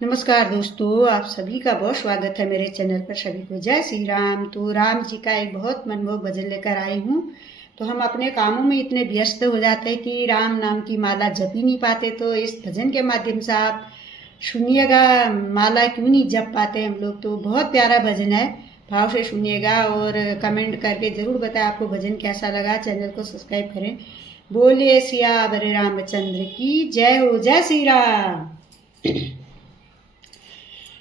नमस्कार दोस्तों, आप सभी का बहुत स्वागत है मेरे चैनल पर। सभी को जय श्री राम। तो राम जी का एक बहुत मनमोहक भजन लेकर आई हूँ। तो हम अपने कामों में इतने व्यस्त हो जाते हैं कि राम नाम की माला जप ही नहीं पाते। तो इस भजन के माध्यम से आप सुनिएगा, माला क्यों नहीं जप पाते हम लोग। तो बहुत प्यारा भजन है, भाव से सुनिएगा और कमेंट करके ज़रूर बताएं आपको भजन कैसा लगा। चैनल को सब्सक्राइब करें। बोलिए सियावर रामचंद्र की जय हो। जय श्री राम।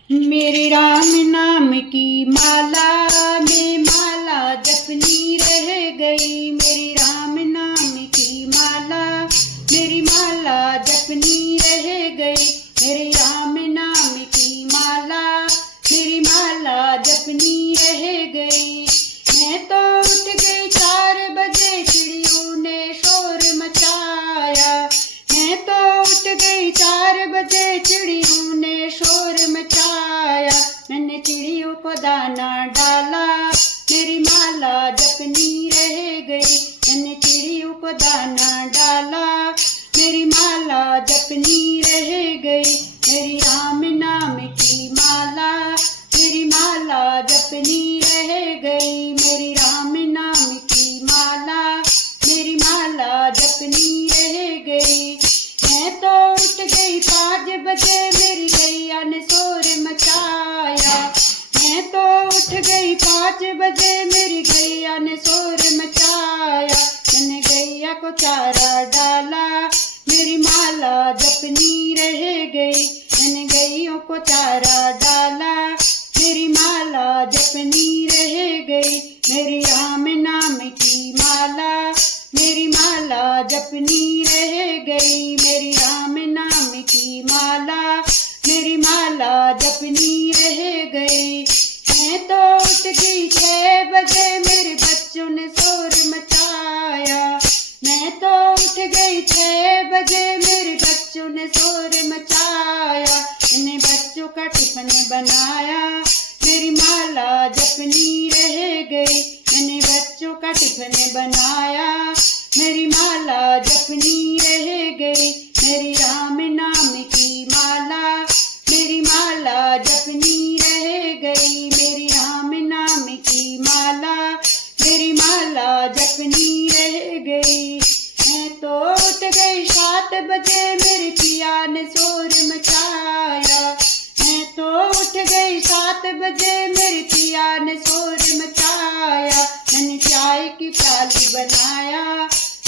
मेरे राम नाम की माला में माला जपनी रह गई। मेरी राम नाम की माला, मेरी माला जपनी रह गई। मेरे राम नाम की माला, मेरी माला जपनी रह गई। मैं तो उठ गई 4 बजे, चिड़ियों ने शोर मचाया। मैं तो उठ गई 4 बजे, चिड़ियों ने शोर मचाया। मैंने चिड़ियों को दाना डाला, मेरी माला जपनी रह गई। मैंने चिड़ियों को दाना डाला, मेरी माला जपनी रह गई। मेरी राम नाम की माला, मेरी माला जपनी रह गई। मेरी राम नाम की माला, मेरी माला जपनी रह गई। मैं तो उठ गई 5 बजे, मेरी गैया ने शोर मचाया। मैं तो उठ गई 5 बजे, मेरी गैया ने शोर मचाया। मैंने गैया को चारा डाला, मेरी माला जपनी रह गई। मैंने गैयों को चारा डाला, मेरी माला जपनी रह गई। मेरी राम नाम की माला, मेरी माला जपनी रह गई। मेरी राम नाम की माला, मेरी माला जपनी रह गई। मैं तो उठ गई 6 बजे, मेरे बच्चों ने शोर मचाया। मैं तो उठ गई 6 बजे, मेरे बच्चों ने शोर मचाया। मैंने बच्चों का टिफिन बनाया, मेरी माला जपनी रह गई। मैंने बच्चों का टिफिन बनाया, मेरी माला जपनी रह गई। मेरी राम नाम की माला, मेरी माला जपनी रह गई। मेरी राम नाम की माला, मेरी माला जपनी रह गई। मैं तो उठ गई 7 बजे, मेरे पिया ने शोर मचाया। मैं तो उठ गई 7 बजे, मेरे पिया ने शोर मचाया। मैंने चाय की प्याली बनाया,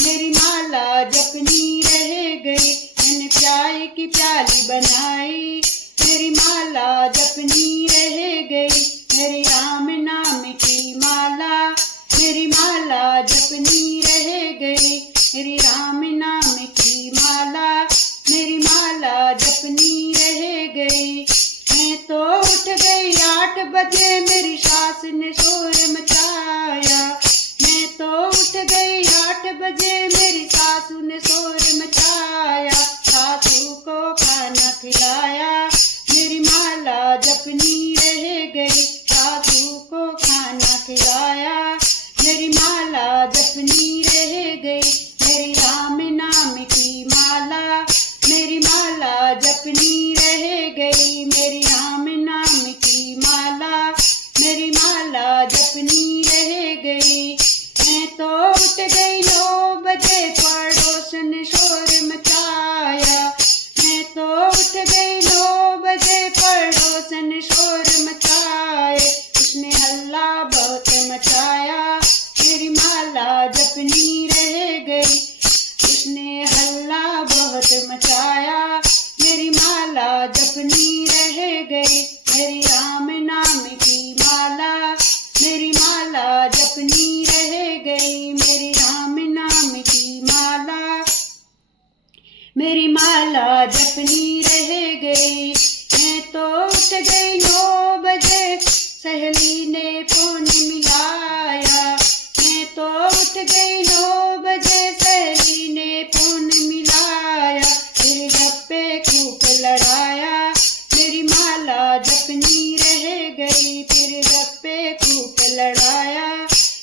मेरी माला जपनी रह गई। मैंने चाय की प्याली बनाई, मेरी माला जपनी रह गई। मेरी राम नाम की माला, मेरी माला जपनी रह गई। मेरी राम नाम की माला, मेरी माला जपनी रह गई। मैं तो उठ गई 8 बजे, मेरी सास ने शोर मचाया। मैं तो उठ गई 8 बजे, मेरी सासू ने शोर मचाया। सासू को खाना खिलाया, मेरी माला जपनी रह गई। सासू को खाना खिलाया, मेरी माला जपनी रह गई। मेरी राम नाम की माला, मेरी माला जपनी रह गई। मेरी राम नाम की माला, मेरी माला जपनी रह गई। मैं तो उठ गई 9 बजे, पड़ोस ने शोर मचाया। मैं तो उठ गई 9 बजे, पड़ोस ने शोर मचाए। उसने हल्ला बहुत मचाया, मेरी माला जपनी रह गई। उसने हल्ला बहुत मचाया, मेरी माला जपनी रह गई। मेरी राम नाम की माला, मेरी माला जपनी रह गई। मेरी राम नाम की माला, मेरी माला जपनी रह गई। मैं तो उठ गई 9 बजे, सहेली ने फोन मिलाया। मैं तो उठ गई 9 बजे, सहेली ने फोन मिलाया। फिर गप्पे खूब लड़ाया, मेरी माला जपनी रह गई। फिर गप्पे खूब लड़ाया,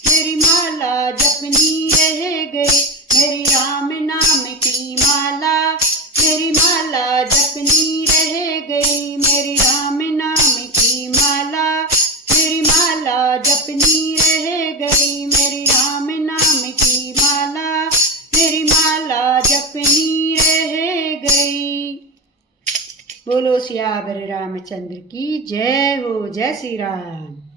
मेरी माला जपनी रह गई। मेरी राम नाम की माला, मेरी माला जपनी रह बोलो सियावर रामचंद्र की जय हो। जय श्री राम।